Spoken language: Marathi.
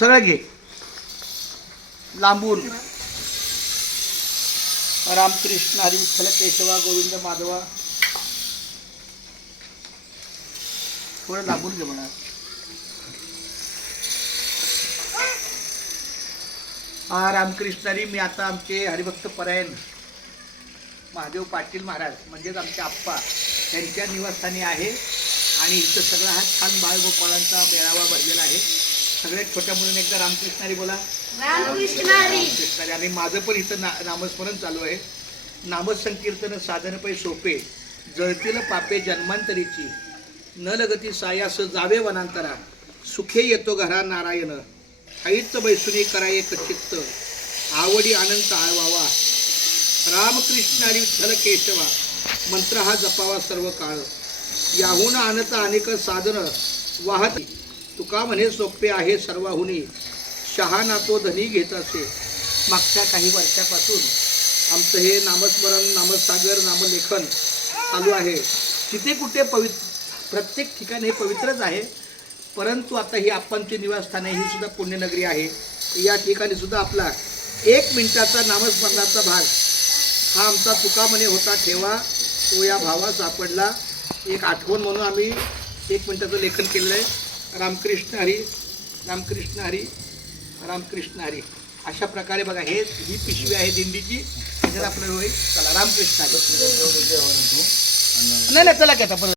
सगळं घे लांबून. रामकृष्ण हरी विठ्ठल केशवा गोविंद माधवा. थोडं लांबून घे म्हणा. हा रामकृष्ण हरी. मी आता आमचे हरिभक्त परायण महादेव पाटील महाराज म्हणजेच आमचे आप्पा त्यांच्या निवासस्थानी आहे. आणि इथं सगळा हा छान बाळगोपाळांचा मेळावा भरलेला आहे. सगळ्यात छोट्या मुलीने एकदा रामकृष्ण हरी बोला. रामकृष्ण हरी. रामकृष्ण हरी. आणि माझं पण इथं नामस्मरण चालू आहे. नामसंकीर्तन साधन पै सोपे जळतील पापे जन्मांतरीची न लगती सायास जावे वनांतरा सुखे येतो घरा नारायण ऐत बैसुनी कराये चित्त आवडी अनंत आळवावा रामकृष्ण हरी विठ्ठल केशवा मंत्र हा जपावा सर्व काळ याहून आणत अनेक साधन वाहती तुका म्हणे सोपे आहे सर्वाहुनी शहाणा तो धनी घेत असे. मागच्या काही वर्षापासून आमचं हे नामस्मरण नामसागर नामलेखन चालू आहे. तिथे कुठे प्रत्येक ठिकाणी हे पवित्रच आहे. परंतु आता ही आप्पांची निवासस्थाने ही सुद्धा पुण्यनगरी आहे. या ठिकाणी सुद्धा आपला 1 मिनिटाचा नामस्मरणाचा भाग हा आमचा तुका म्हणे होता ठेवा तो या भावा सापडला. एक आठवण म्हणून आम्ही 1 मिनिटाचं लेखन केलेलं आहे. रामकृष्ण हरी रामकृष्ण हरी रामकृष्ण हरी. अशा प्रकारे बघा ही पिशवी आहे दिंडीची. त्याच्यात आपलं होईल. चला रामकृष्ण हरी. नाही चला की आता परत